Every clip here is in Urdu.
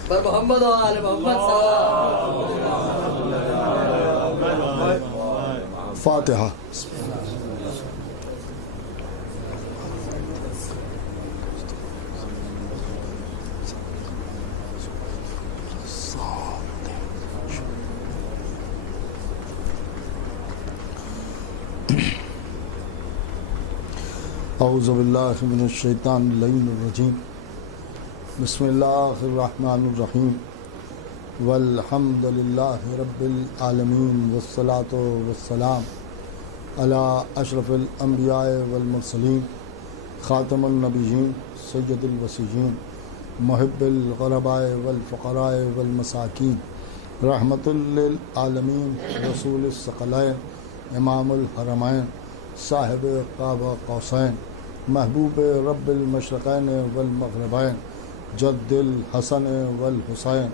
محمد و آل محمد فاتحہ. اعوذ باللہ من الشیطان اللعین الرجیم. بسم اللہ الرحمن الرحیم. والحمد للہ رب العالمین والصلاة والسلام علی اشرف الانبیاء والمرسلین خاتم النبیین سید الوصیین محب الغرباء والفقراء والمساکین رحمت للعالمین رسول الثقلین امام الحرمین صاحب قاب قوسین محبوب رب المشرقین والمغربین جد الحسن والحسین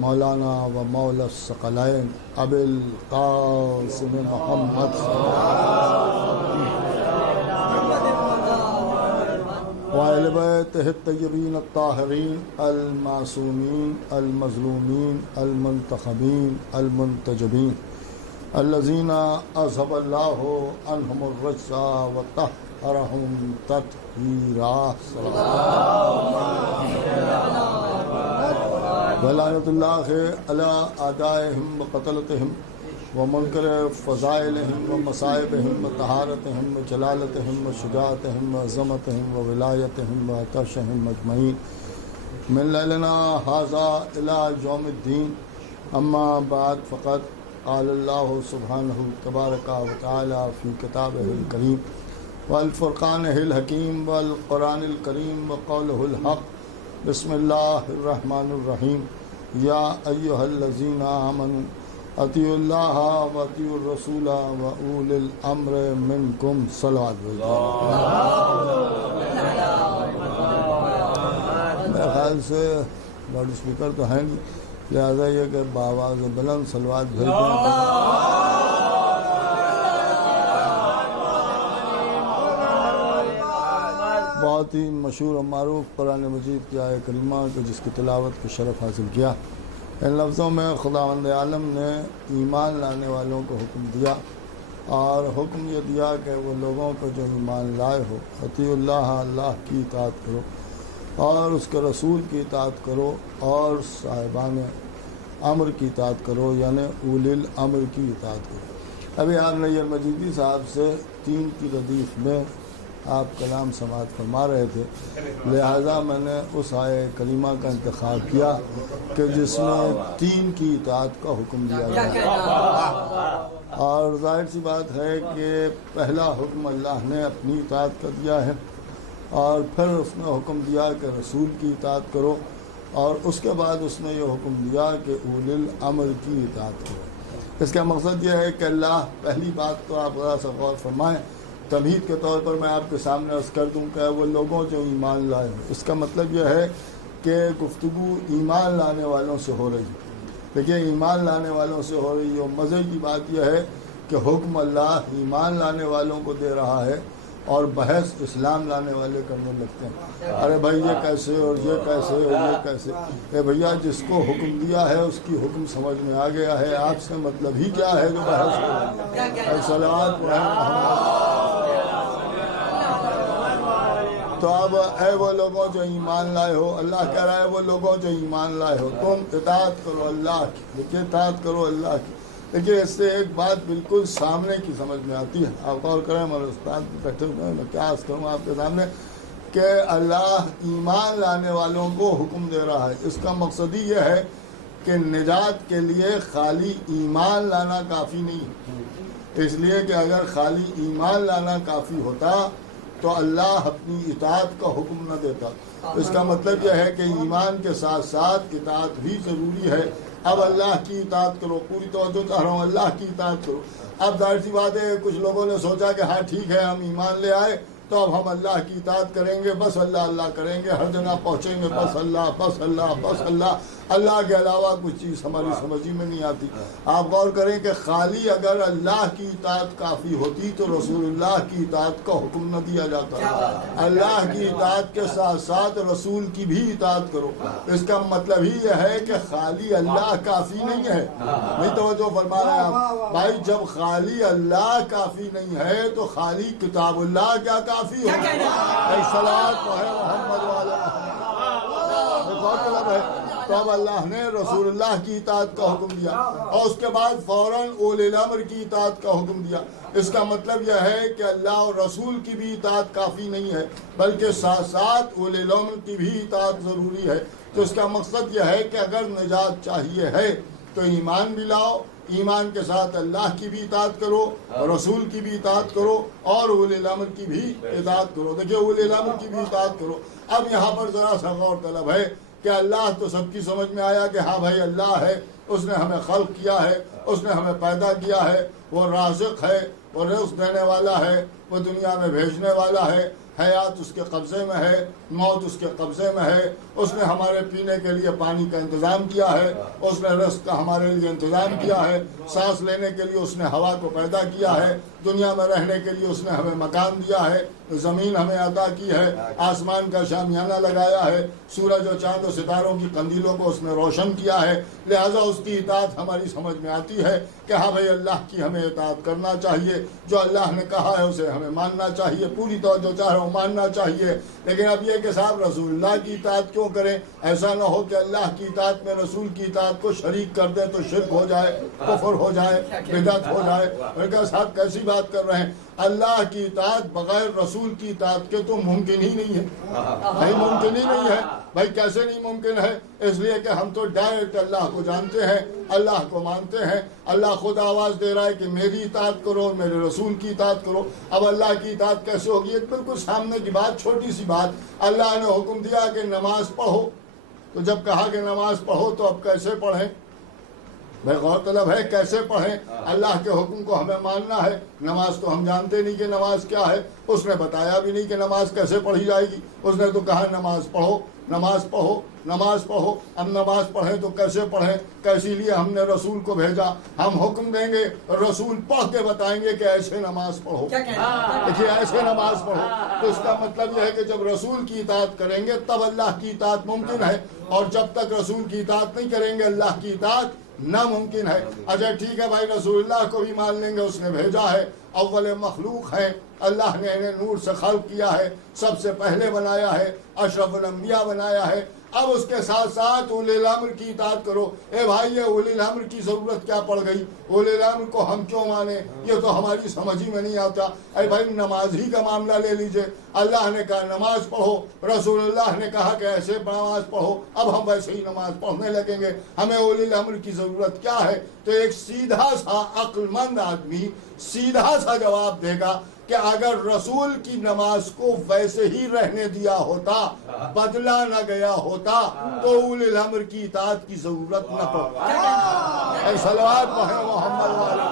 مولانا و مولا الثقلین ابی القاسم محمد وآل بیتہ الطیبین الطاہرین المعصومین المظلومین المنتخبین المنتجبین الذین اذهب اللہ عنہم الرجس وطہرہم تطہیرا. ولعنت اللہ علی اعدائہم وقتلتہم ومنکر فضائلہم ومصائبہم وطہارتہم وجلالتہم وشجاعتہم وعظمتہم وولایتہم وعطشہم اجمعین من لیلنا ھذا الی یوم الدین. اما بعد فقط قال اللہ سبحانہ تبارک و تعالی فی کتابہ الکریم والفرقانہ الحکیم والقرآن الکریم وقولہ الحق. بسم اللہ الرحمن الرحیم. یا ایہا الذین آمنوا اطیعوا اللہ واطیعوا الرسول واولی الامر منکم. صلوات. میرے خیال سے لاؤڈ اسپیکر تو ہے نہیں، لہذا یہ کہ بآواز بلند صلوات بھیج دیں. بہت ہی مشہور و معروف قرآن مجید کی آیہ کریمہ کو جس کی تلاوت کو شرف حاصل کیا. ان لفظوں میں خداوند عالم نے ایمان لانے والوں کو حکم دیا، اور حکم یہ دیا کہ وہ لوگوں کو جو ایمان لائے ہو اطیعوا اللہ، اللہ کی اطاعت کرو اور اس کے رسول کی اطاعت کرو اور صاحبان امر کی اطاعت کرو، یعنی اولی الامر کی اطاعت کرو. ابھی آپ نیر مجیدی صاحب سے 3 کی ردیف میں آپ کلام سماعت فرما رہے تھے، لہذا میں نے اس آیہ کریمہ کا انتخاب کیا کہ جس میں 3 کی اطاعت کا حکم دیا گیا. اور ظاہر سی بات ہے کہ پہلا حکم اللہ نے اپنی اطاعت کا دیا ہے، اور پھر اس نے حکم دیا کہ رسول کی اطاعت کرو، اور اس کے بعد اس نے یہ حکم دیا کہ اولی الامر کی اطاعت کرو. اس کا مقصد یہ ہے کہ اللہ، پہلی بات تو آپ ذرا سا غور فرمائیں، تمہید کے طور پر میں آپ کے سامنے عرض کر دوں کہ وہ لوگوں جو ایمان لائے ہیں، اس کا مطلب یہ ہے کہ گفتگو ایمان لانے والوں سے ہو رہی ہے. دیکھیے، ایمان لانے والوں سے ہو رہی ہے، اور مزے کی بات یہ ہے کہ حکم اللہ ایمان لانے والوں کو دے رہا ہے اور بحث اسلام لانے والے کرنے لگتے ہیں. ارے بھائی یہ کیسے اور یہ کیسے اور یہ کیسے. اے بھیا، جس کو حکم دیا ہے اس کی حکم سمجھ میں آ گیا ہے، آپ سے مطلب ہی کیا ہے جو بحث کر. صلوات تو اب اے وہ لوگوں جو ایمان لائے ہو، اللہ کہہ رہا ہے وہ لوگوں جو ایمان لائے ہو تم اطاعت کرو اللہ کی. دیکھیے، اطاعت کرو اللہ کی. دیکھیے، اس سے ایک بات بالکل سامنے کی سمجھ میں آتی ہے. آپ غور کریں، ہمارے استاد بھی بیٹھے ہوئے ہیں، میں کیا عرض کروں آپ کے سامنے کہ اللہ ایمان لانے والوں کو حکم دے رہا ہے. اس کا مقصد ہی یہ ہے کہ نجات کے لیے خالی ایمان لانا کافی نہیں، اس لیے کہ اگر خالی ایمان لانا کافی ہوتا تو اللہ اپنی اطاعت کا حکم نہ دیتا. اس کا مطلب یہ ہے کہ ایمان کے ساتھ ساتھ اطاعت بھی ضروری ہے. اب اللہ کی اطاعت کرو، پوری توجہ چاہ رہا ہوں، اللہ کی اطاعت کرو. اب ظاہر سی بات ہے، کچھ لوگوں نے سوچا کہ ہاں ٹھیک ہے، ہم ایمان لے آئے تو اب ہم اللہ کی اطاعت کریں گے، بس اللہ اللہ کریں گے، ہر جگہ پہنچیں گے، بس اللہ بس اللہ بس اللہ. اللہ کے علاوہ کچھ چیز ہماری سمجھ میں نہیں آتی۔ آپ غور کریں کہ خالی اگر اللہ کی اطاعت کافی ہوتی تو رسول اللہ کی اطاعت کا حکم نہ دیا جاتا۔ اللہ کی اطاعت کے ساتھ ساتھ رسول کی بھی اطاعت کرو۔ اس کا مطلب ہی یہ ہے کہ خالی اللہ کافی نہیں ہے۔ نہیں توجہ فرما رہے ہیں آپ بھائی، جب خالی اللہ کافی نہیں ہے تو خالی کتاب اللہ کیا کافی ہو؟ صلاۃ ہے محمد والا مطلب ہے۔ تو اب اللہ نے رسول اللہ کی اطاعت کا حکم دیا اور اس کے بعد فوراً اولی الامر کی اطاعت کا حکم دیا۔ اس کا مطلب یہ ہے کہ اللہ اور رسول کی بھی اطاعت کافی نہیں ہے بلکہ ساتھ ساتھ اولی الامر کی بھی اطاعت ضروری ہے۔ تو اس کا مقصد یہ ہے کہ اگر نجات چاہیے ہے تو ایمان بھی لاؤ، ایمان کے ساتھ اللہ کی بھی اطاعت کرو، رسول کی بھی اطاعت کرو اور اولی الامر کی بھی اطاعت کرو۔ دیکھیے اولی الامر کی بھی اطاعت کرو۔ اب یہاں پر ذرا سا غور طلب ہے کہ اللہ تو سب کی سمجھ میں آیا کہ ہاں بھائی اللہ ہے، اس نے ہمیں خلق کیا ہے، اس نے ہمیں پیدا کیا ہے، وہ رازق ہے، وہ رزق دینے والا ہے، وہ دنیا میں بھیجنے والا ہے، حیات اس کے قبضے میں ہے، موت اس کے قبضے میں ہے، اس نے ہمارے پینے کے لیے پانی کا انتظام کیا ہے، اس نے رزق کا ہمارے لیے انتظام کیا ہے، سانس لینے کے لیے اس نے ہوا کو پیدا کیا ہے، دنیا میں رہنے کے لیے اس نے ہمیں مکان دیا ہے، زمین ہمیں عطا کی ہے، آسمان کا شامیانہ لگایا ہے، سورج و چاند و ستاروں کی قندیلوں کو اس نے روشن کیا ہے۔ لہٰذا اس کی اطاعت ہماری سمجھ میں آتی ہے کہ ہاں بھائی اللہ کی ہمیں اطاعت کرنا چاہیے، جو اللہ نے کہا ہے اسے ہمیں ماننا چاہیے، پوری توجہ چاہ رہا ہوں ماننا چاہیے۔ لیکن اب یہ کہ صاحب رسول اللہ کی اطاعت کیوں کریں؟ ایسا نہ ہو کہ اللہ کی اطاعت میں رسول کی اطاعت کو شریک کر دے تو شرک ہو جائے، کفر ہو جائے، بدعت ہو جائے۔ میں کہا صاحب کیسی بات کر رہے ہیں؟ اللہ کی اطاعت بغیر رسول کی اطاعت کے تو ممکن ہی نہیں ہے، بھائی ممکن ہی نہیں ہے۔ بھائی کیسے نہیں ممکن ہے؟ اس لیے کہ ہم تو ڈائریکٹ اللہ کو جانتے ہیں، اللہ کو مانتے ہیں۔ اللہ خود آواز دے رہا ہے کہ میری اطاعت کرو اور میرے رسول کی اطاعت کرو۔ اب اللہ کی اطاعت کیسے ہوگی؟ ایک بالکل سامنے کی بات، چھوٹی سی بات، اللہ نے حکم دیا کہ نماز پڑھو، تو جب کہا کہ نماز پڑھو تو اب کیسے پڑھیں؟ بھائی غور طلب ہے کیسے پڑھیں؟ اللہ کے حکم کو ہمیں ماننا ہے۔ نماز تو ہم جانتے نہیں کہ نماز کیا ہے، اس نے بتایا بھی نہیں کہ نماز کیسے پڑھی جائے گی، اس نے تو کہا نماز پڑھو، نماز پڑھو، نماز پڑھو۔ ہم نماز پڑھیں تو کیسے پڑھیں؟ کیسی لیے ہم نے رسول کو بھیجا، ہم حکم دیں گے، رسول پڑھ کے بتائیں گے کہ ایسے نماز پڑھو، دیکھیے ایسے نماز پڑھو۔ تو اس کا مطلب یہ ہے کہ جب رسول کی اطاعت کریں گے تب اللہ کی اطاعت ممکن ہے، اور جب تک رسول کی اطاعت نہیں کریں گے اللہ کی اطاعت ناممکن ہے۔ اچھا ٹھیک ہے بھائی، رسول اللہ کو بھی مان لیں گے، اس نے بھیجا ہے، اول مخلوق ہے، اللہ نے انہیں نور سے خلق کیا ہے، سب سے پہلے بنایا ہے، اشرف الانبیاء بنایا ہے۔ اب اس کے ساتھ ساتھ اولی الامر کی اطاعت کرو۔ اے بھائی یہ اولی الامر کی ضرورت کیا پڑ گئی؟ اولی الامر کو ہم کیوں مانیں؟ یہ تو ہماری سمجھ ہی میں نہیں آتا۔ اے بھائی نماز ہی کا معاملہ لے لیجئے، اللہ نے کہا نماز پڑھو، رسول اللہ نے کہا کہ ایسے نماز پڑھو، اب ہم ویسے ہی نماز پڑھنے لگیں گے، ہمیں اولی الامر کی ضرورت کیا ہے؟ تو ایک سیدھا سا عقل مند آدمی سیدھا سا جواب دے گا کہ اگر رسول کی نماز کو ویسے ہی رہنے دیا ہوتا، بدلا نہ گیا ہوتا، تو اولی الامر کی اطاعت کی ضرورت نہ پڑتی۔ صلوات پڑھیں محمد والا۔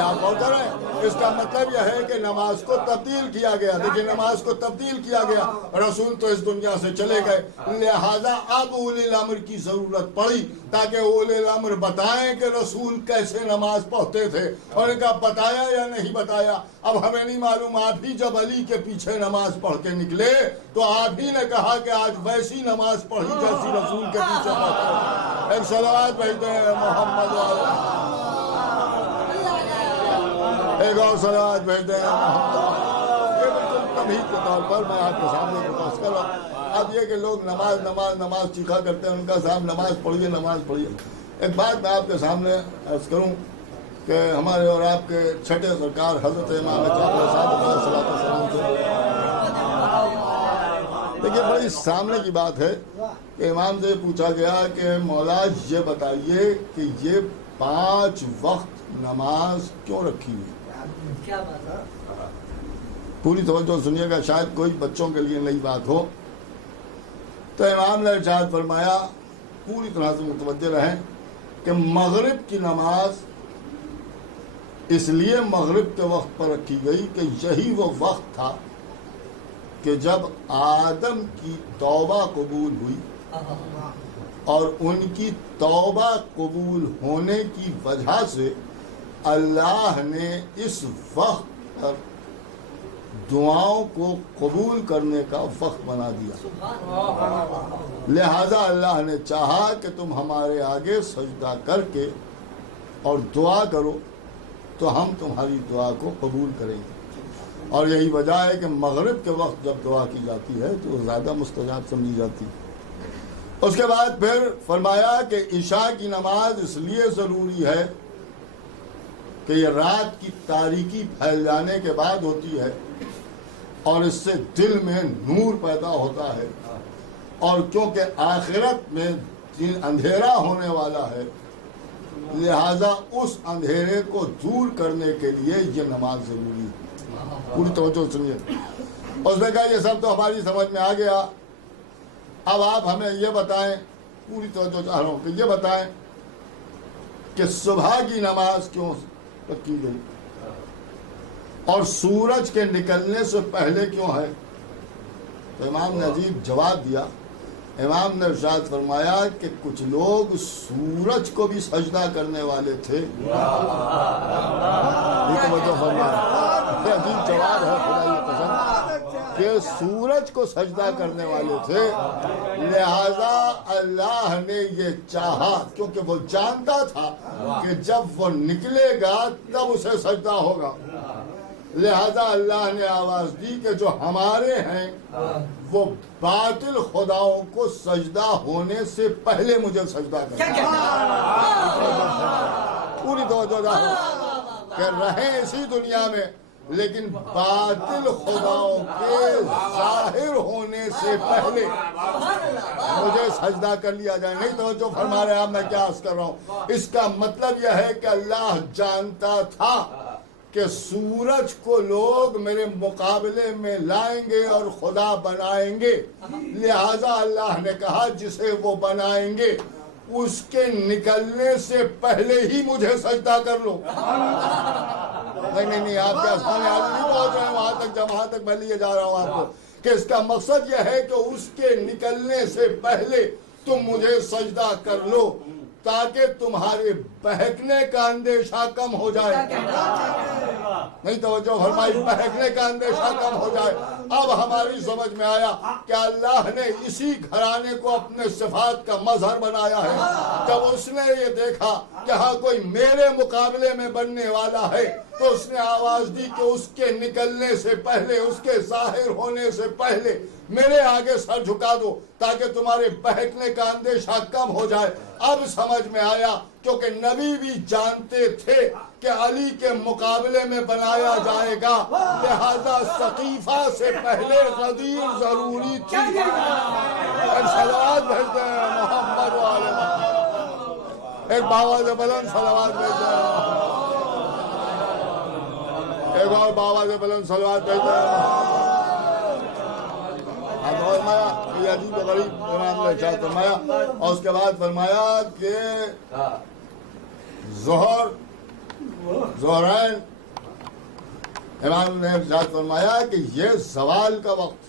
آپ بولتے رہے، اس کا مطلب یہ ہے کہ نماز کو تبدیل کیا گیا۔ دیکھیں نماز کو تبدیل کیا گیا، رسول تو اس دنیا سے چلے گئے، لہذا اب اولی الامر کی ضرورت پڑی تاکہ اولی الامر بتائیں کہ رسول کیسے نماز پڑھتے تھے، اور ان کا بتایا یا نہیں بتایا اب ہمیں نہیں معلوم۔ آپ ہی جب علی کے پیچھے نماز پڑھ کے نکلے تو آپ ہی نے کہا کہ آج ویسی نماز پڑھی جیسی رسول کے پیچھے پڑھتے۔ ایک صلوات بھیجتے ہیں محمد والا، ایک اور صلوات بھیجتے ہیں محمد۔ یہ بالکل تمہید کے طور پر میں آپ کے سامنے پرکاش کر رہا ہوں۔ اب یہ کہ لوگ نماز نماز نماز چیخا کرتے ہیں، ان کا صاحب نماز پڑھیے نماز پڑھیے۔ ایک بات میں آپ کے سامنے عرض کروں کہ ہمارے اور آپ کے چھٹے سرکار حضرت امام جعفر صادق علیہ السلام سے، دیکھیے بڑی سامنے کی بات ہے کہ امام سے پوچھا گیا کہ مولا یہ بتائیے کہ یہ 5 وقت نماز کیوں رکھی ہوئی؟ پوری توجہ سنیے گا، شاید کوئی بچوں کے لیے نئی بات ہو۔ تو امام نے ارشاد فرمایا، پوری طرح سے متوجہ رہیں، کہ مغرب کی نماز اس لیے مغرب کے وقت پر رکھی گئی کہ یہی وہ وقت تھا کہ جب آدم کی توبہ قبول ہوئی اور ان کی توبہ قبول ہونے کی وجہ سے اللہ نے اس وقت پر دعاؤں کو قبول کرنے کا وقت بنا دیا. لہذا اللہ نے چاہا کہ تم ہمارے آگے سجدہ کر کے اور دعا کرو تو ہم تمہاری دعا کو قبول کریں گے. اور یہی وجہ ہے کہ مغرب کے وقت جب دعا کی جاتی ہے تو زیادہ مستجاب سمجھی جاتی ہے. اس کے بعد پھر فرمایا کہ عشاء کی نماز اس لیے ضروری ہے کہ یہ رات کی تاریکی پھیل جانے کے بعد ہوتی ہے اور اس سے دل میں نور پیدا ہوتا ہے. اور کیونکہ آخرت میں دل اندھیرا ہونے والا ہے لہذا اس اندھیرے کو دور کرنے کے لیے یہ نماز ضروری ہے. پوری توجہ سنیے. اس نے کہا یہ سب تو ہماری سمجھ میں آ گیا. اب آپ ہمیں یہ بتائیں, پوری توجہ چاہ رہا ہوں کہ یہ بتائیں کہ صبح کی نماز کیوں کی گئی اور سورج کے نکلنے سے پہلے کیوں ہے؟ تو امام نے عجیب جواب دیا. امام نے ارشاد فرمایا کہ کچھ لوگ سورج کو بھی سجدہ کرنے والے تھے. عجیب جواب ہے خدا کی قسم کہ سورج کو سجدہ کرنے والے تھے. لہذا اللہ نے یہ چاہا کیونکہ وہ جانتا تھا کہ جب وہ نکلے گا تب اسے سجدہ ہوگا. لہذا اللہ نے آواز دی کہ جو ہمارے ہیں وہ باطل خداؤں کو سجدہ ہونے سے پہلے مجھے سجدہ کریں. پوری توجہ کہ رہیں اسی دنیا میں لیکن باطل خداؤں کے ظاہر ہونے سے پہلے مجھے سجدہ کر لیا جائے. نہیں توجہ فرما رہے آپ میں کیا عرض کر رہا ہوں؟ اس کا مطلب یہ ہے کہ اللہ جانتا تھا کہ سورج کو لوگ میرے مقابلے میں لائیں گے اور خدا بنائیں گے. لہذا اللہ نے کہا جسے وہ بنائیں گے اس کے نکلنے سے پہلے ہی مجھے سجدہ کر لو. نہیں آپ کے آسان آج نہیں پہنچ رہے ہیں وہاں تک میں لیے جا رہا ہوں آپ کو کہ اس کا مقصد یہ ہے کہ اس کے نکلنے سے پہلے تم مجھے سجدہ کر لو تاکہ تمہارے بہکنے کا اندیشہ کم ہو جائے. نہیں توجہ فرمائی, بہکنے کا اندیشہ کم ہو جائے. اب ہماری سمجھ میں آیا کہ اللہ نے اسی گھرانے کو اپنے صفات کا مظہر بنایا ہے. جب اس نے یہ دیکھا کہ ہاں کوئی میرے مقابلے میں بننے والا ہے تو اس نے آواز دی کہ اس کے نکلنے سے پہلے, اس کے ظاہر ہونے سے پہلے میرے آگے سر جھکا دو تاکہ تمہارے بہکنے کا اندیشہ کم ہو جائے. اب سمجھ میں آیا کیونکہ نبی بھی جانتے تھے کہ علی کے مقابلے میں بنایا جائے گا لہذا سقیفہ سے پہلے غدیر ضروری تھی. صلوات بھیجتے ہیں محمد و آل محمد. ایک باواز بلند صلوات بھیجتے ہیں. ایک اور باواز بلند صلوات بھیجتے ہیں. یہ عجیب و غریب امام نے ارشاد فرمایا. اور اس کے بعد فرمایا کہ ظہرین امام نے ارشاد فرمایا کہ یہ زوال کا وقت.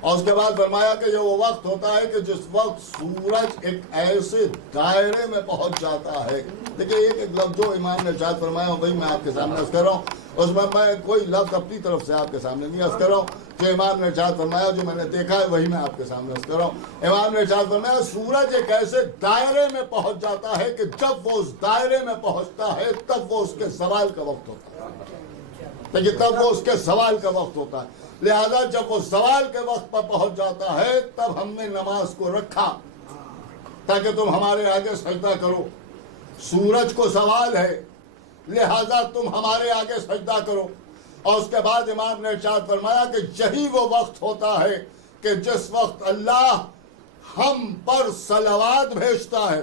اور اس کے بعد فرمایا کہ یہ وہ وقت ہوتا ہے کہ جس وقت سورج ایک ایسے دائرے میں پہنچ جاتا ہے. دیکھیں ایک لفظ جو امام نے ارشاد فرمایا وہی میں آپ کے سامنے عرض کر رہا ہوں. اس میں کوئی لفظ اپنی طرف سے آپ کے سامنے نہیں عرض کر رہا ہوں. جو امام نے ارشاد فرمایا جو میں نے دیکھا ہے وہی میں آپ کے سامنے عرض کر رہا ہوں. امام نے ارشاد فرمایا سورج ایک ایسے دائرے میں پہنچ جاتا ہے کہ جب وہ اس دائرے میں پہنچتا ہے تب وہ اس کے زوال کا وقت ہوتا ہے. لیکن تب وہ اس کے زوال کا وقت ہوتا ہے. لہذا جب وہ زوال کے وقت پر پہنچ جاتا ہے تب ہم نے نماز کو رکھا تاکہ تم ہمارے آگے سجدہ کرو. سورج کو زوال ہے لہذا تم ہمارے آگے سجدہ کرو. اور اس کے بعد امام نے ارشاد فرمایا کہ یہی وہ وقت ہوتا ہے کہ جس وقت اللہ ہم پر صلوات بھیجتا ہے.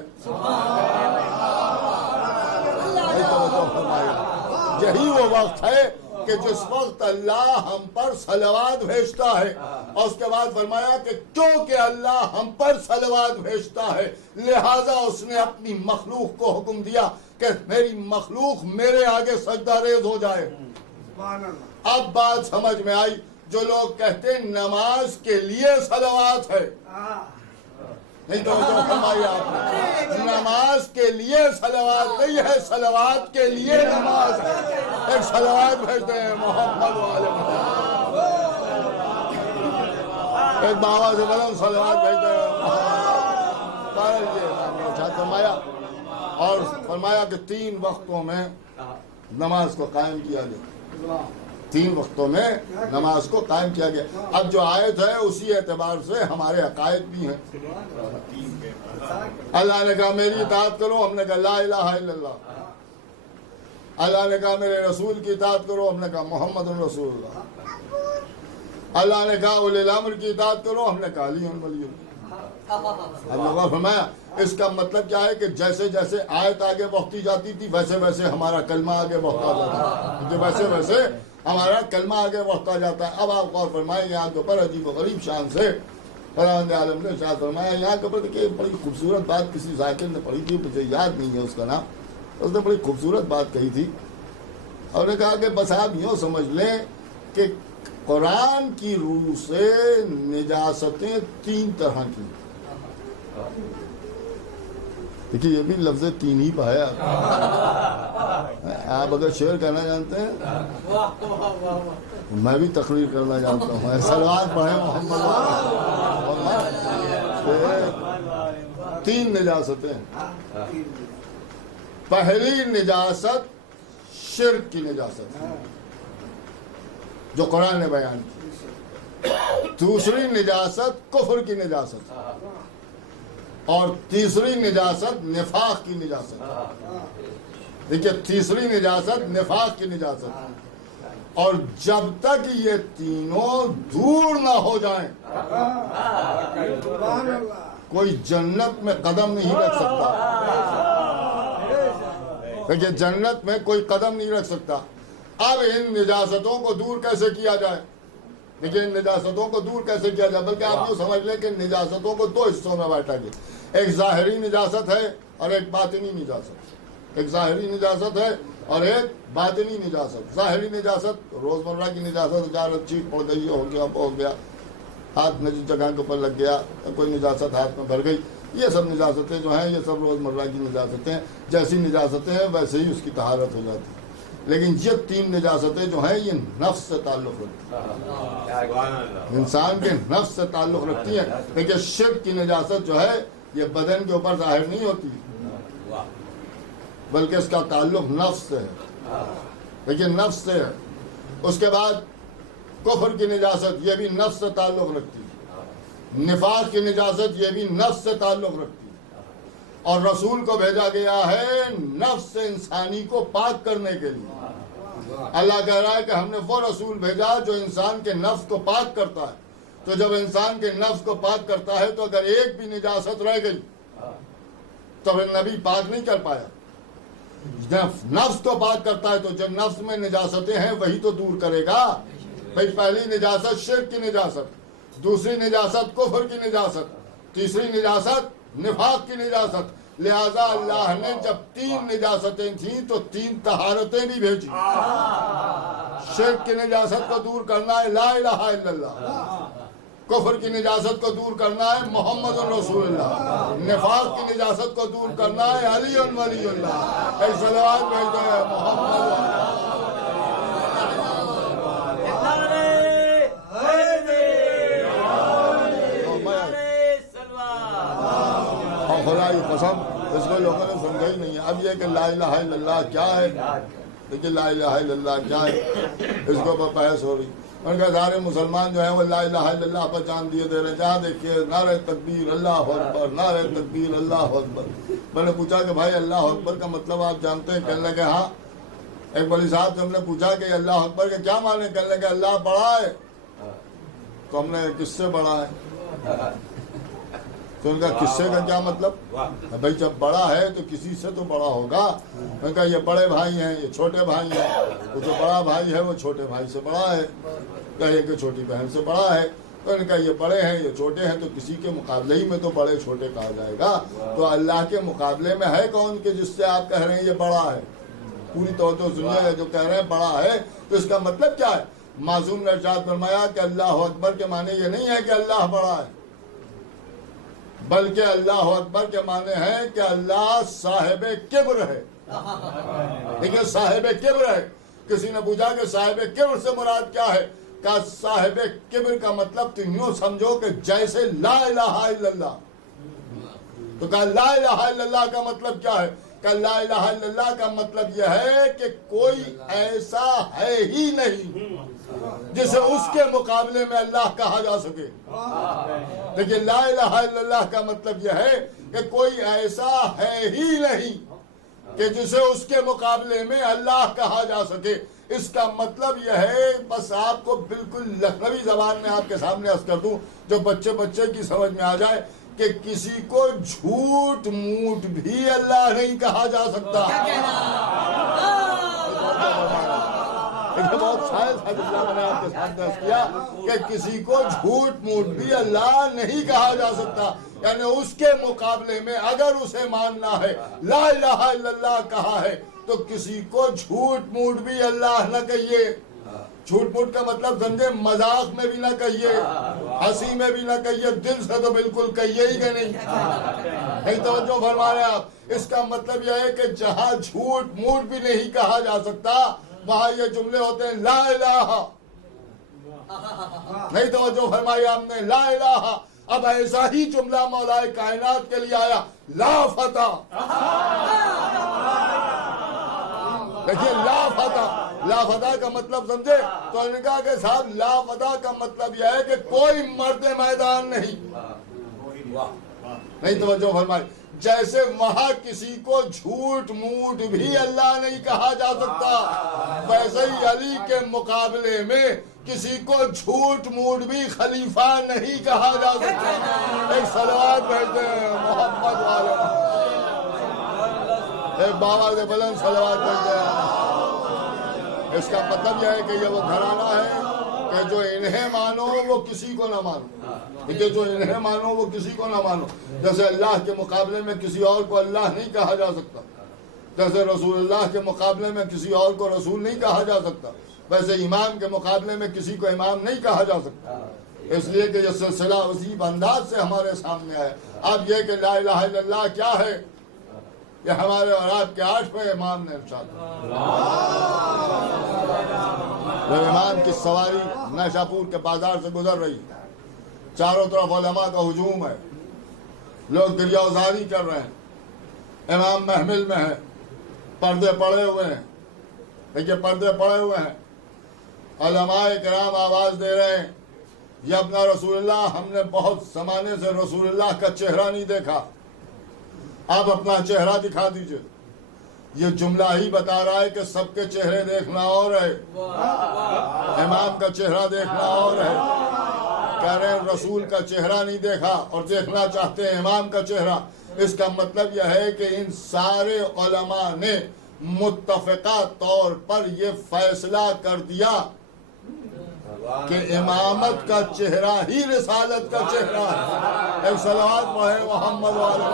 یہی وہ وقت ہے کہ جس وقت اللہ ہم پر صلوات بھیجتا ہے. اور اس کے بعد فرمایا کہ کیونکہ اللہ ہم پر صلوات بھیجتا ہے لہذا اس نے اپنی مخلوق کو حکم دیا کہ میری مخلوق میرے آگے سجدہ ریز ہو جائے. اب بات سمجھ میں آئی. جو لوگ کہتے ہیں نماز کے لیے صلوات ہے نہیں تو فرمائی آپ نے نماز کے لیے صلوات نہیں ہے، صلوات کے لیے نماز ہے۔ ایک صلوات بھیجتے ہیں محمد والے محمد، ایک بابا سے بلند صلوات بھیجتے ہیں محمد۔ فرمایا اور فرمایا کہ 3 وقتوں میں نماز کو قائم کیا گیا، 3 وقتوں میں نماز کو قائم کیا گیا۔ اب جو آیت ہے اسی اعتبار سے ہمارے عقائد بھی ہیں۔ اللہ نے کہا میری اطاعت کرو، ہم نے کہا لا الہ الا اللہ۔ اللہ نے کہا میرے رسول کی اطاعت کرو، ہم نے کہا محمد رسول اللہ۔ اللہ نے کہا اولی الامر کی اطاعت کرو، ہم نے کہا علی ولی اللہ۔ ہم لوگوں نے فرمایا اس کا مطلب کیا ہے کہ جیسے جیسے آیت آگے بڑھتی جاتی تھی ویسے ویسے ہمارا کلمہ آگے بڑھتا جاتا ہے، ویسے ویسے ہمارا کلمہ آگے بڑھتا جاتا ہے۔ اب آپ غور فرمائیں یہاں کے اوپر عجیب و غریب شان سے خداوند عالم نے ارشاد فرمایا، یہاں کے اوپر دیکھیے بڑی خوبصورت بات کسی ذاکر نے پڑھی تھی، مجھے یاد نہیں ہے اس کا نام، اس نے بڑی خوبصورت بات کہی تھی اور نے کہا کہ بس آپ یوں سمجھ لیں کہ قرآن کی روح سے نجاستیں 3 طرح کی۔ دیکھیے یہ بھی لفظ 3 ہی پایا آپ اگر شعر کہنا جانتے ہیں میں بھی تقریر کرنا جانتا ہوں، صلوات پڑھیں محمد۔ 3 نجاستیں۔ پہلی نجاست شرک کی نجاست جو قرآن نے بیان کی، دوسری نجاست کفر کی نجاست، اور تیسری نجاست نفاق کی نجاست۔ دیکھیے تیسری نجاست نفاق کی نجاست، اور جب تک یہ تینوں دور نہ ہو جائیں کوئی جنت میں قدم نہیں رکھ سکتا۔ دیکھیے جنت میں کوئی قدم نہیں رکھ سکتا۔ اب ان نجاستوں کو دور کیسے کیا جائے؟ دیکھیے ان نجاستوں کو دور کیسے کیا جائے، بلکہ آپ یہ سمجھ لیں کہ نجاستوں کو 2 حصوں میں بانٹا گیا، ایک ظاہری نجاست ہے اور ایک باطنی نجاست۔ ایک ظاہری نجاست ہے اور ایک باطنی نجاست۔ ظاہری نجاست روزمرہ کی نجاست، اچانک چیخ پڑ گئی، ہو گیا، ہاتھ میں جگہ کے اوپر لگ گیا، کوئی نجاست ہاتھ میں بھر گئی، یہ سب نجاستیں جو ہیں یہ سب روزمرہ کی نجاستیں، جیسی نجاستیں ہیں ویسے ہی اس کی طہارت ہو جاتی ہے۔ لیکن یہ 3 نجاستیں جو ہیں یہ نفس سے تعلق رکھتی ہیں، انسان کے نفس سے تعلق رکھتی ہیں۔ لیکن شرک کی نجاست جو ہے یہ بدن کے اوپر ظاہر نہیں ہوتی بلکہ اس کا تعلق نفس سے ہے، لیکن نفس سے ہے۔ اس کے بعد کفر کی نجاست یہ بھی نفس سے تعلق رکھتی ہے، نفاق کی نجاست یہ بھی نفس سے تعلق رکھتی ہے، اور رسول کو بھیجا گیا ہے نفس انسانی کو پاک کرنے کے لیے۔ اللہ کہہ رہا ہے کہ ہم نے وہ رسول بھیجا جو انسان کے نفس کو پاک کرتا ہے۔ تو جب انسان کے نفس کو پاک کرتا ہے تو اگر ایک بھی نجاست رہ گئی تو پھر نبی پاک نہیں کر پایا۔ نفس کو پاک کرتا ہے تو جب نفس میں نجاستیں ہیں وہی تو دور کرے گا۔ بھئی پہلی نجاست شرک کی نجاست، دوسری نجاست کفر کی نجاست، تیسری نجاست نفاق کی نجاست۔ لہذا اللہ نے جب 3 نجاستیں تھیں تو 3 طہارتیں بھی بھیجی۔ شرک کی نجاست کو دور کرنا ہے لا الہ الا اللہ، کفر کی نجاست کو دور کرنا ہے محمد رسول اللہ، نفاق کی نجاست کو دور کرنا ہے علی ولی اللہ۔ ایک صلوات بھیجتے ہیں محمد۔ خدا کی قسم اس کو لوگوں نے سمجھا ہی نہیں ہے۔ اب یہ کہ لا الہ الا اللہ کیا ہے، لیکن لا الہ الا اللہ کیا ہے اس کو پر بحث ہو رہی۔ ان کا سارے مسلمان جو ہیں وہ لا الہ الا اللہ پر جان دیے دے رہے ہیں۔ جہاں دیکھیے نعرہ تکبیر اللہ اکبر، نعرہ تکبیر اللہ اکبر۔ میں نے پوچھا کہ بھائی اللہ اکبر کا مطلب آپ جانتے ہیں؟ کہنے لگے ہاں۔ ایک بڑی صاحب سے ہم نے پوچھا کہ اللہ اکبر کے کیا معنی؟ کہنے لگے اللہ بڑا ہے۔ تو ہم نے کس سے بڑا ہے؟ تو ان کا قصے کا کیا مطلب؟ بھائی جب بڑا ہے تو کسی سے تو بڑا ہوگا۔ ان کا یہ بڑے بھائی ہیں، یہ چھوٹے بھائی ہیں، وہ جو بڑا بھائی ہے وہ چھوٹے بھائی سے بڑا ہے، کہے کہ چھوٹی بہن سے بڑا ہے۔ تو ان کا یہ بڑے ہیں یہ چھوٹے ہیں تو کسی کے مقابلے ہی میں تو بڑے چھوٹے کہا جائے گا۔ تو اللہ کے مقابلے میں ہے کون کہ جس سے آپ کہہ رہے ہیں یہ بڑا ہے؟ پوری توجہ سنیے، جو کہہ رہے ہیں بڑا ہے تو اس کا مطلب کیا ہے؟ معصوم نے ارشاد فرمایا کہ اللہ اکبر کے معنی یہ نہیں ہے کہ اللہ بڑا ہے، بلکہ اللہ اکبر کے معنی ہے کہ اللہ صاحب کبر ہے. دیکھیں صاحب کبر ہے. کسی نے پوچھا کہ صاحب کبر سے مراد کیا ہے؟ کہا صاحب کبر کا مطلب تم یوں سمجھو کہ جیسے لا الہ الا اللہ. تو کہا لا الہ الا اللہ کا مطلب کیا ہے؟ کہ لا الہ الا اللہ کا مطلب یہ ہے کہ کوئی ایسا ہے ہی نہیں جسے اس کے مقابلے میں اللہ کہا جا سکے. لیکن لا الہ الا اللہ کا مطلب یہ ہے کہ کوئی ایسا ہے ہی نہیں کہ جسے اس کے مقابلے میں اللہ کہا جا سکے. اس کا مطلب یہ ہے، بس آپ کو بالکل لکھنوی زبان میں آپ کے سامنے عرض کر دوں جو بچے کی سمجھ میں آ جائے، کہ کسی کو جھوٹ موٹ بھی اللہ نہیں کہا جا سکتا. بہت شاید میں نے آپ کے سامنے عرض کیا کہ کسی کو جھوٹ موٹ بھی اللہ نہیں کہا جا سکتا. یعنی اس کے مقابلے میں اگر اسے ماننا ہے لا الہ الا اللہ کہا ہے تو کسی کو جھوٹ موٹ بھی اللہ نہ کہیے. جھوٹ موٹ کا مطلب سمجھے مذاق میں بھی نہ کہیے، ہنسی میں بھی نہ کہیے، دل سے تو بالکل کہیے ہی کہ نہیں توجہ فرما رہے آپ. اس کا مطلب یہ ہے کہ جہاں جھوٹ موٹ بھی نہیں کہا جا سکتا وہاں یہ جملے ہوتے ہیں لا الہ. نہیں توجہ فرمائی آپ نے، لا الہ. اب ایسا ہی جملہ مولا کائنات کے لیے آیا لا فتح. دیکھیے لا فتح، لا فتح کا مطلب سمجھے تو انہوں نے کہا کہ صاحب لا فتح کا مطلب یہ ہے کہ کوئی مرد میدان نہیں. نہیں توجہ فرمائی. جیسے وہاں کسی کو جھوٹ موٹ بھی اللہ نہیں کہا جا سکتا، ویسے ہی علی کے مقابلے میں کسی کو جھوٹ موٹ بھی خلیفہ نہیں کہا جا سکتا. ایک صلوات بھیجتے ہیں محمد والے، ایک بابا کے بلند صلوات بھیجتے ہیں. اس کا مطلب یہ ہے کہ یہ وہ گھرانہ ہے کہ جو انہیں مانو وہ کسی کو نہ مانو. کہ جو انہیں مانو وہ کسی کو نہ مانو. جیسے اللہ کے مقابلے میں کسی اور کو اللہ نہیں کہا جا سکتا، جیسے رسول اللہ کے مقابلے میں کسی اور کو رسول نہیں کہا جا سکتا، ویسے امام کے مقابلے میں کسی کو امام نہیں کہا جا سکتا. اس لیے کہ یہ سلسلہ عجیب انداز سے ہمارے سامنے آئے. اب یہ کہ لا الہ الا اللہ کیا ہے، یہ ہمارے اور آپ کے 8ویں امام نے ارشاد. جب امام کی سواری نیشا پور کے بازار سے گزر رہی، چاروں طرف علماء کا ہجوم ہے، لوگ گریہوزاری کر رہے ہیں، امام محمل میں ہے، پردے پڑے ہوئے ہیں. دیکھیے پردے پڑے ہوئے ہیں، علماء کرام آواز دے رہے ہیں یا اپنا رسول اللہ، ہم نے بہت زمانے سے رسول اللہ کا چہرہ نہیں دیکھا، آپ اپنا چہرہ دکھا دیجئے. یہ جملہ ہی بتا رہا ہے کہ سب کے چہرے دیکھنا اور ہے، امام کا چہرہ دیکھنا اور ہے. کہہ رہے ہیں رسول کا چہرہ نہیں دیکھا اور دیکھنا چاہتے ہیں امام کا چہرہ. اس کا مطلب یہ ہے کہ ان سارے علماء نے متفقہ طور پر یہ فیصلہ کر دیا کہ امامت کا چہرہ ہی رسالت کا چہرہ ہے. ایک صلوات پڑھیں محمد والے.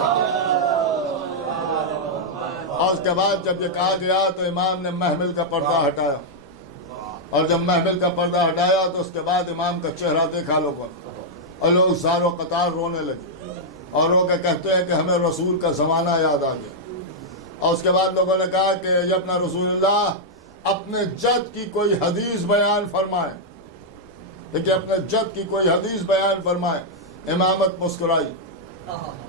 اور اس کے بعد جب یہ کہا گیا تو امام نے محمل کا پردہ ہٹایا، اور جب محمل کا پردہ ہٹایا تو اس کے بعد امام کا چہرہ دیکھا لوگوں، اور لوگ زار و قطار رونے لگے اور رو کے کہتے ہیں کہ ہمیں رسول کا زمانہ یاد آ گیا. اور اس کے بعد لوگوں نے کہا کہ یہ اپنا رسول اللہ اپنے جد کی کوئی حدیث بیان فرمائے. دیکھیے اپنے جد کی کوئی حدیث بیان فرمائے. امامت مسکرائی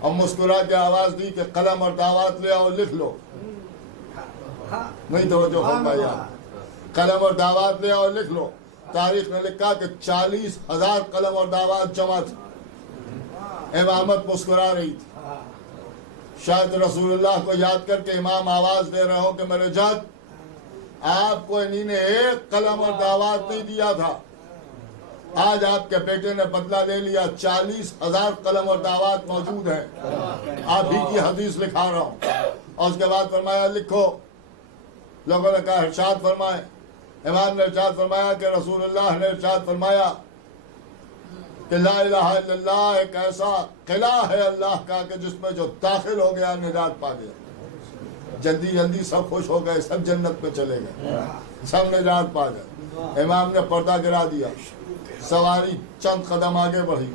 اور مسکرا کے آواز دی کہ قلم اور دعوات لے آؤ، لکھ لو. نہیں توجہ فرمائی آپ، قلم اور دعوات لے آؤ لکھ لو. تاریخ نے لکھا کہ 40,000 قلم اور دعوات جمع تھی. امامت مسکرا رہی تھی. شاید رسول اللہ کو یاد کر کے امام آواز دے رہے ہوں کہ میرے جد، آپ کو انہی نے ایک قلم اور دعوات نہیں دیا تھا، آج آپ کے بیٹے نے بدلہ لے لیا، 40,000 قلم اور دعوات موجود ہیں، آپ ہی کی حدیث لکھا رہا ہوں. اور اس کے بعد فرمایا لکھو. لوگوں نے کہا ارشاد فرمائے. امام نے ارشاد فرمایا کہ رسول اللہ نے ارشاد فرمایا کہ لا الہ الا اللہ ایک ایسا قلعہ ہے اللہ کا کہ جس میں جو داخل ہو گیا نجات پا گیا. جلدی جلدی سب خوش ہو گئے، سب جنت میں چلے گئے، سب نجات پا گئے. امام نے پردہ گرا دیا، سواری چند قدم آگے بڑھی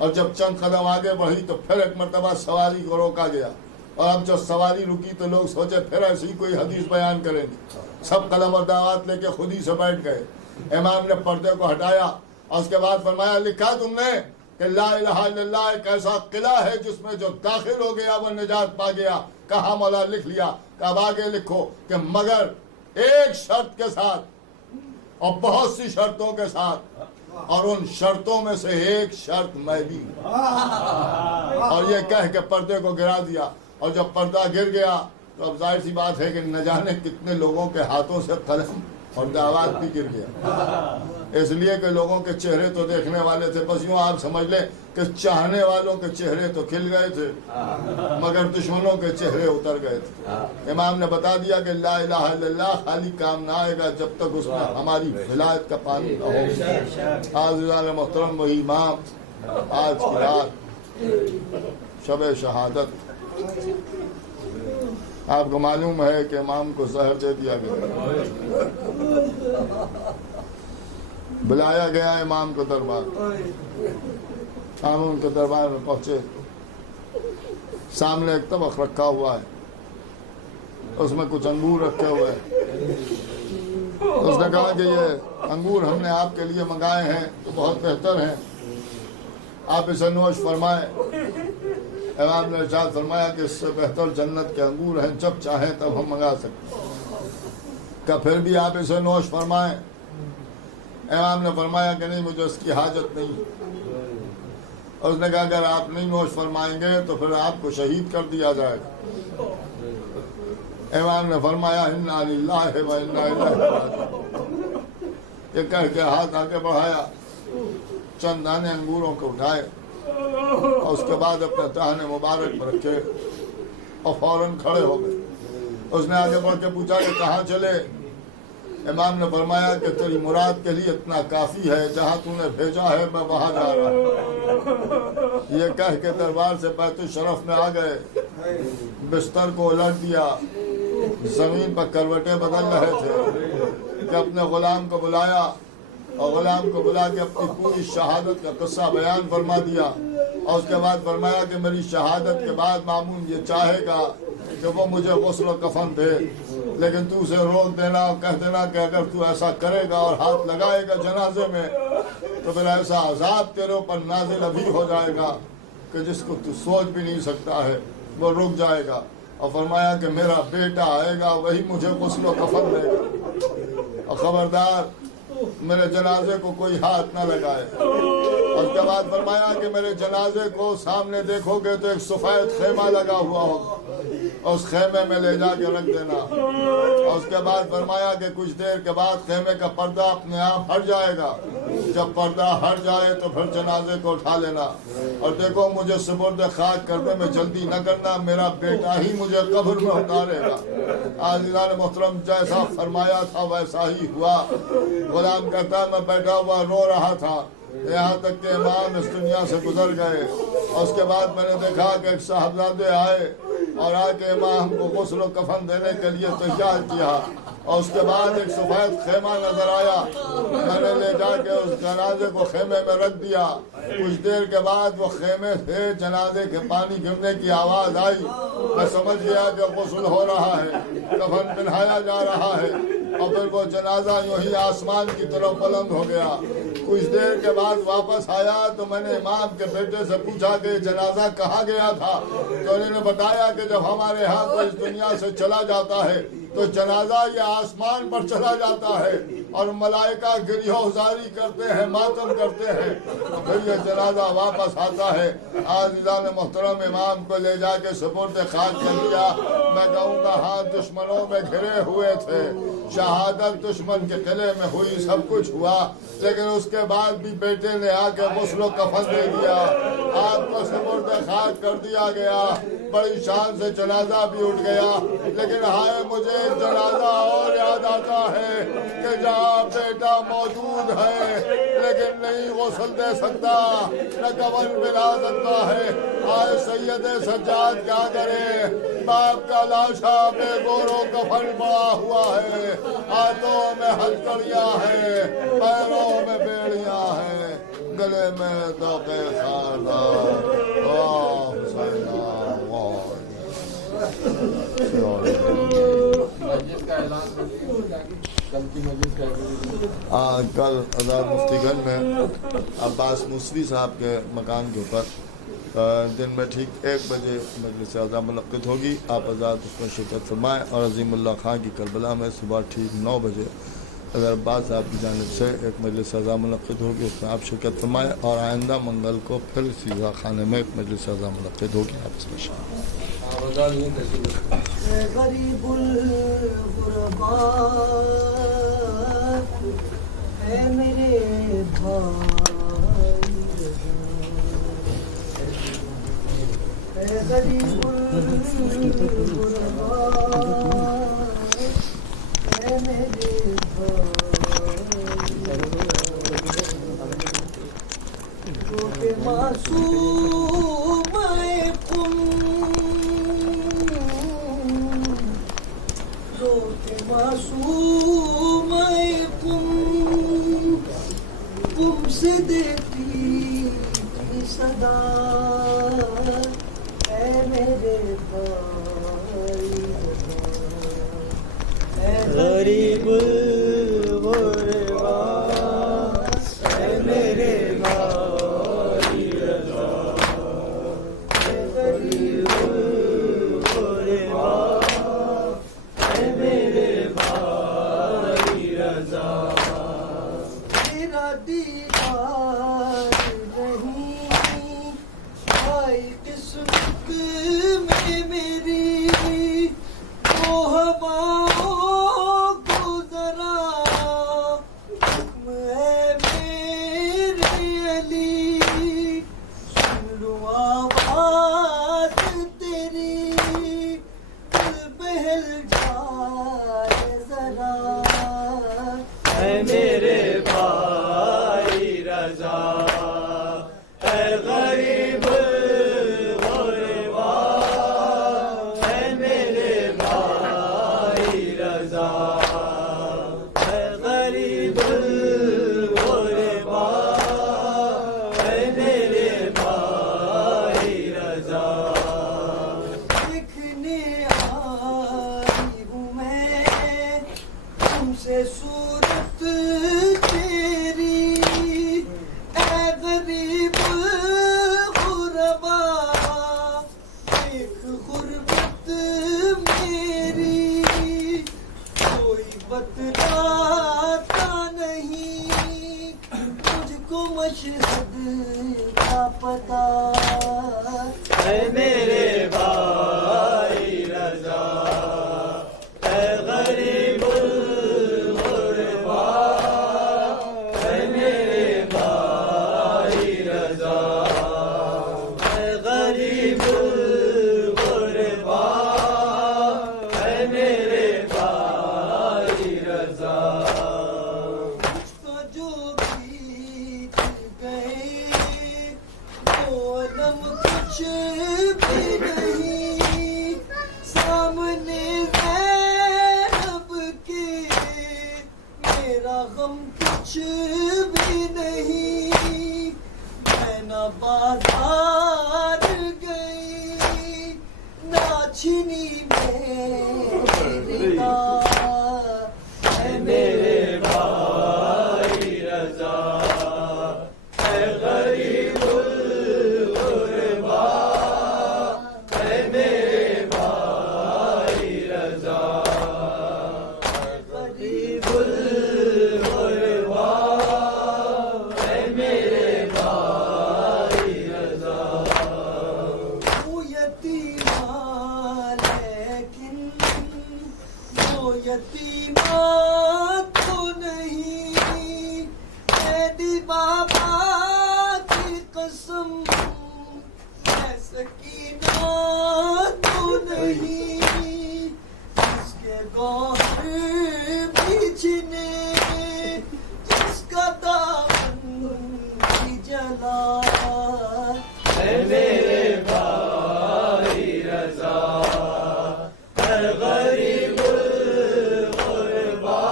اور جب چند قدم آگے بڑھی تو پھر ایک مرتبہ سواری کو روکا گیا، اور اب جب سواری رکی تو لوگ سوچے پھر ایسی کوئی حدیث بیان کریں گے، سب قلم اور دعوات لے کے خود ہی سے بیٹھ گئے۔ امام نے پردے کو ہٹایا اور اس کے بعد فرمایا لکھا تم نے کہ لا الہ الا اللہ ایک ایسا قلعہ ہے جس میں جو داخل ہو گیا وہ نجات پا گیا؟ کہا مولا لکھ لیا۔ کہ اب آگے لکھو کہ مگر ایک شرط کے ساتھ اور بہت سی شرطوں کے ساتھ، اور ان شرطوں میں سے ایک شرط میں بھی ہوں۔ اور یہ کہہ کے پردے کو گرا دیا، اور جب پردہ گر گیا تو اب ظاہر سی بات ہے کہ نہ جانے کتنے لوگوں کے ہاتھوں سے قلم اور دعوات بھی گر گیا، اس لیے کہ لوگوں کے چہرے تو دیکھنے والے تھے، بس یوں آپ سمجھ لیں کہ چاہنے والوں کے چہرے تو کھل گئے تھے مگر دشمنوں کے چہرے اتر گئے تھے۔ امام نے بتا دیا کہ لا الہ الا اللہ خالی کام نہ آئے گا جب تک اس میں ہماری ولایت کا پانی نہ ہو۔ عزیزان محترم، وہی امام آج کی رات شب شہادت، آپ کو معلوم ہے کہ امام کو زہر دے دیا گیا، بلایا گیا امام کو دربار، قانون کے دربار میں پہنچے، سامنے ایک طبق رکھا ہوا ہے، اس میں کچھ انگور رکھے ہوئے ہیں۔ اس نے کہا کہ یہ انگور ہم نے آپ کے لیے منگائے ہیں تو بہت بہتر ہیں، آپ اسے نوش فرمائیں۔ امام نے ارشاد فرمایا کہ اس سے بہتر جنت کے انگور ہیں، جب چاہیں تب ہم منگا سکتے ہیں، کہ پھر بھی آپ اسے نوش فرمائیں۔ امام نے فرمایا کہ نہیں، مجھے اس کی حاجت نہیں۔ اس نے کہا اگر آپ نہیں نوش فرمائیں گے تو پھر آپ کو شہید کر دیا جائے گا۔ امام نے فرمایا انا للہ و انا الیہ راجعون۔ یہ کہہ کے ہاتھ آگے بڑھایا، چند دانے انگوروں کو اٹھائے اور اس کے بعد اپنے دہنے مبارک پر رکھے اور فوراً کھڑے ہو گئے۔ اس نے آگے بڑھ کے پوچھا کہ کہاں چلے؟ امام نے فرمایا کہ تیری مراد کے لیے اتنا کافی ہے، جہاں تو نے بھیجا ہے میں وہاں جا رہا ہوں۔ یہ کہہ کے دربار سے بیت الشرف میں آ گئے، بستر کو الٹ دیا، زمین پر کروٹیں بدل رہے تھے کہ اپنے غلام کو بلایا اور غلام کو بلا کے اپنی پوری شہادت کا قصہ بیان فرما دیا، اور اس کے بعد فرمایا کہ میری شہادت کے بعد مامون یہ چاہے گا کہ وہ مجھے غسل و کفن دے، لیکن تو اسے روک دینا اور کہہ دینا کہ اگر تو ایسا کرے گا اور ہاتھ لگائے گا جنازے میں تو پھر ایسا عذاب تیرے اوپر نازل ابھی ہو جائے گا کہ جس کو تو سوچ بھی نہیں سکتا ہے، وہ رک جائے گا۔ اور فرمایا کہ میرا بیٹا آئے گا، وہی مجھے غسل و کفن دے گا، اور خبردار میرے جنازے کو کوئی ہاتھ نہ لگائے۔ اور اس کے بعد فرمایا کہ میرے جنازے کو سامنے دیکھو گے تو ایک سفید خیمہ لگا ہوا ہوگا، اور اس خیمے میں لے جا کے رکھ دینا۔ اور اس کے بعد فرمایا کہ کچھ دیر کے بعد خیمے کا پردہ اپنے آپ ہٹ جائے گا، جب پردہ ہٹ جائے تو پھر جنازے کو اٹھا لینا، اور دیکھو مجھے سپرد خاک کرنے میں جلدی نہ کرنا، میرا بیٹا ہی مجھے قبر میں اتارے گا۔ عزیزان محترم، جیسا فرمایا تھا ویسا ہی ہوا۔ غلام کہتا ہے میں بیٹھا ہوا رو رہا تھا یہاں تک کہ امام اس دنیا سے گزر گئے، اور اس کے بعد میں نے دیکھا کہ ایک صاحبزادے آئے اور آ کے امام کو غسل و کفن دینے کے لیے تیار کیا، اور اس کے بعد ایک سفید خیمہ نظر آیا، میں نے لے جا کے اس جنازے کو خیمے میں رکھ دیا۔ کچھ دیر کے بعد وہ خیمے سے جنازے کے پانی گرنے کی آواز آئی، میں سمجھ گیا کہ غسل ہو رہا ہے، کفن پہنایا جا رہا ہے، اور پھر وہ جنازہ یوں ہی آسمان کی طرف بلند ہو گیا۔ کچھ دیر کے بعد واپس آیا تو میں نے امام کے بیٹے سے پوچھا کہ جنازہ کہاں گیا تھا، تو انہوں نے بتایا کہ جب ہمارے ہاں کوئی اس دنیا سے چلا جاتا ہے تو جنازہ یہ آسمان پر چلا جاتا ہے اور ملائکہ گریہ وزاری کرتے ہیں، ماتم کرتے ہیں، پھر یہ جنازہ واپس آتا ہے۔ عزیزان محترم، امام کو لے جا کے سپرد خاک کر دیا۔ میں کہوں گا ہاں دشمنوں میں گھرے ہوئے تھے، شہادت دشمن کے قلعے میں ہوئی، سب کچھ ہوا، لیکن اس کے بعد بھی بیٹے نے آ کے غسل و کفن دے دیا، آپ کو سپرد خاک کر دیا گیا، بڑی شان سے جنازہ بھی اٹھ گیا۔ لیکن ہائے مجھے ایک جنازہ اور یاد آتا ہے کہ جہاں بیٹا موجود ہے لیکن نہیں غسل دے سکتا، نہ کفن پہنا سکتا ہے، آئے سید سجاد کیا کرے، باپ کا لاشا بے گور و کفن پڑا ہوا ہے، ہاتھوں میں ہتھکڑیاں ہیں، پیروں میں بیڑیاں ہیں، گلے میں ذوق خاردار واہ حسین واہ مسجد کا اعلان کل کی مسجد کا کل آزاد مفتی گنج میں عباس موسوی صاحب کے مکان کے اوپر دن میں ٹھیک 1 بجے مجلس اعظم منعقد ہوگی. آپ آزاد اس میں شرکت فرمائیں. اور عظیم اللہ خان کی کربلا میں صبح ٹھیک 9 بجے اگر عباس صاحب کی جانب سے ایک مجلس اعظم منعقد ہوگی, اس میں آپ شرکت فرمائیں. اور آئندہ منگل کو پھر اسی خانے میں ایک مجلس اعظم منعقد ہوگی. آپ اس میں شامل. غریب الغربا ہے میرے بھائی, غریب الغربا ہے میرے بھائی, معصوم معصوم قم سے دیتی تھی صدا اے میرے بھائی, اے غریب الغربا اے میرے بھائی رضا, اے غریب الغربا تیرا دیدار نہیں آئی قسمت میں میری, وہ ہواؤں کو ذرا حکم ہے میرے علی, سن لو آواز تیری دل بہل جائے ذرا اے میرے بھائی رضا, اے غریب الغربا اے میرے بھائی رضا, اے غریب الغربا اے میرے بھائی رضا. دیکھنے آئی ہوں میں تم سے صورت تیری, اے غریب غربا ایک غربت میری, کوئی بتلاتا نہیں مجھ کو مشہد کا پتا اے میرے بھائی رضا, اے غریب کچھ بھی نہیں سامنے زینب کے, میرا غم کچھ بھی نہیں, میں نہ بازار گئی نہ چھنی میری اے میرے بھائی رضا, اے غریب یتیمات تو نہیں, میری بابا کی قسم ہے سکینہ تو نہیں, جس کے گوہر بیچنے جس کا دامن بھی جلا اے میرے بھائی رضا, اے غریب غربا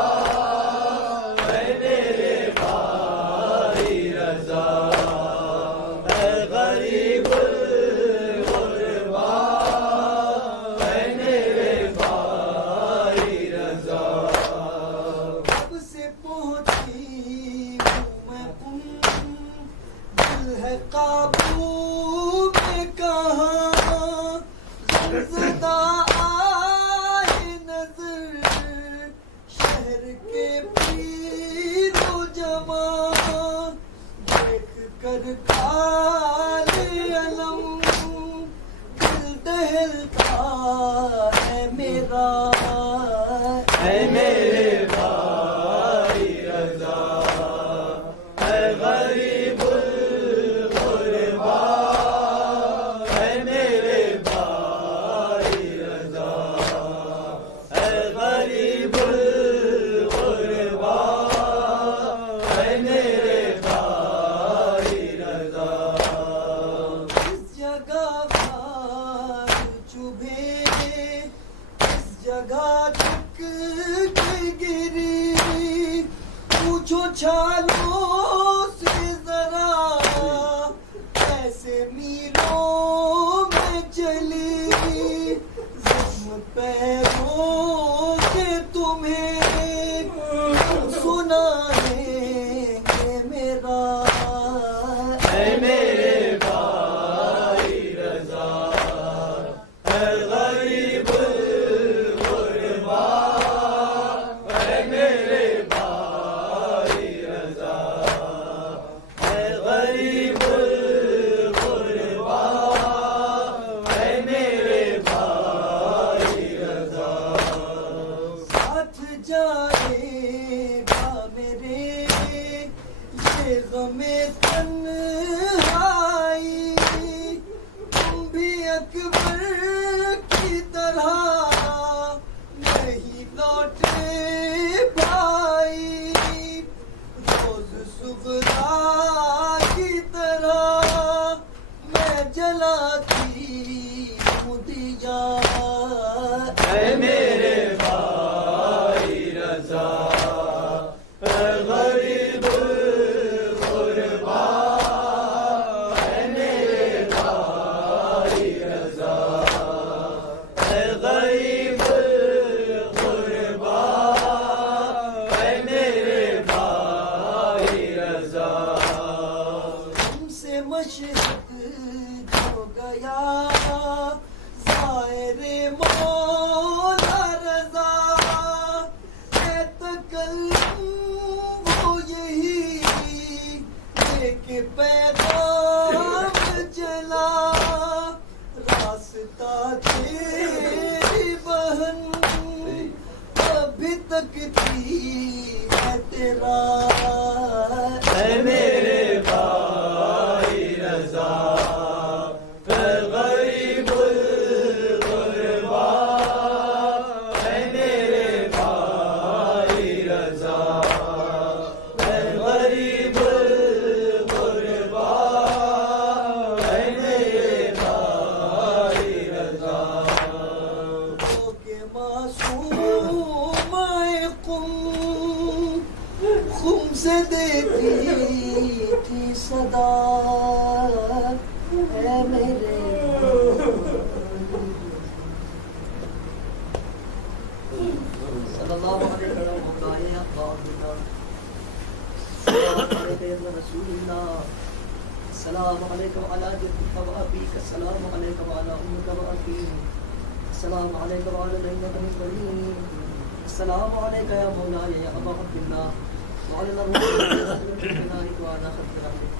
اے میرے بھائی رضا. زدہ آئے نظر شہر کے پیر و جوان، دیکھ کر کالے علم دل دہلتا ہے میرا، اے میرے بھائی رضا، اے غریب الغربا، اے میرے بھائی رضا، اے غریب الغربا، اے میرے بھائی رضا، اس جگہ خار چبھے، اس جگہ جھک کے گری، پوچھو چھالوں سے ذرا کیسے میلوں میں چلی، زخم پیروں کے تمہیں سنائیں گے میرا، اے میرے بھائی رضا، اے غریب الغربا، اے میرے بھائی رضا، اے غریب الغربا، اے میرے بھائی رضا، ساتھ جائے گا میرے یہ غم تنہائی، تم بھی اکبر کی طرح نہیں لوٹے بھائی، روز صغرا کی طرح میں جلاتی ہوں دیا، اے میرے بھائی رضا، اے غریب الغربا، اے میرے بھائی رضا، اے غریب الغربا، اے میرے بھائی رضا، تم سے مشرق جو گیا ظاہر مولا رضا، اے تکلم وہ یہی لے کے پیغام چلا، راستہ تیری بہن ابھی تک تھی ہے تیرا، اے میرے بھائی رضا، اے غریب الغربا، اے میرے بھائی رضا، اے غریب الغربا، اے میرے بھائی رضا، ہو کے معصوم خم سے دیتی تھی صدا، اے میرے صلی اللہ علیہ وسلم، السلام علیکم وعلی جدک وابیک، السلام علیکم وعلی امک وابیک، السلام علیکم وعلی الائمۃ المرسلین، السلام علیک یا مولاي یا ابا عبد اللہ وعلی الارواح وعلی خلق رحمتک،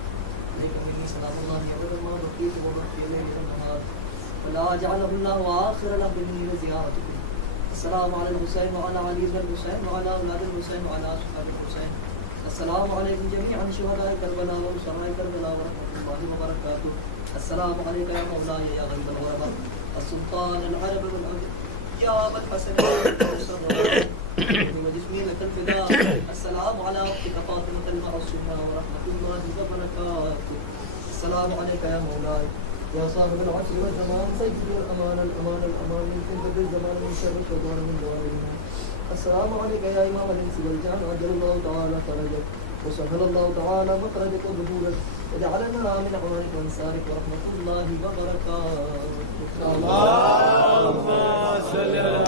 علیکم منی سلام اللہ ابدا ما بقیت وبقی الليل والنهار ولا جعله الله آخر لحظه لزيارتكم، السلام علی الحسین وعلی علی بن الحسین وعلی اولاد الحسین وعلی اصحاب الحسین، السلام علیکم جميعا شهداء کربلا وشهداء کربلا ورحمۃ اللہ وبرکاتہ، السلام علیک یا مولاي یا غریب الغرباء السلطان العرب والعجم یا ابا الحسن وجسمي لك الفداء، السلام على اختك فاطمة المعصومة ورحمة الله وبركاته، السلام عليك يا مولاي يا صاحب العصر والزمان، سيد الأمان الأمان الأمان من فتنة الزمان من شر الشيطان من ظالمين، السلام عليك يا إمام الإنس والجان، عجل الله تعالى فرجك وسهل الله تعالى مخرجك وظهورك وجعلنا من عونك وانصارك ورحمة الله وبركاته. اللهم صل على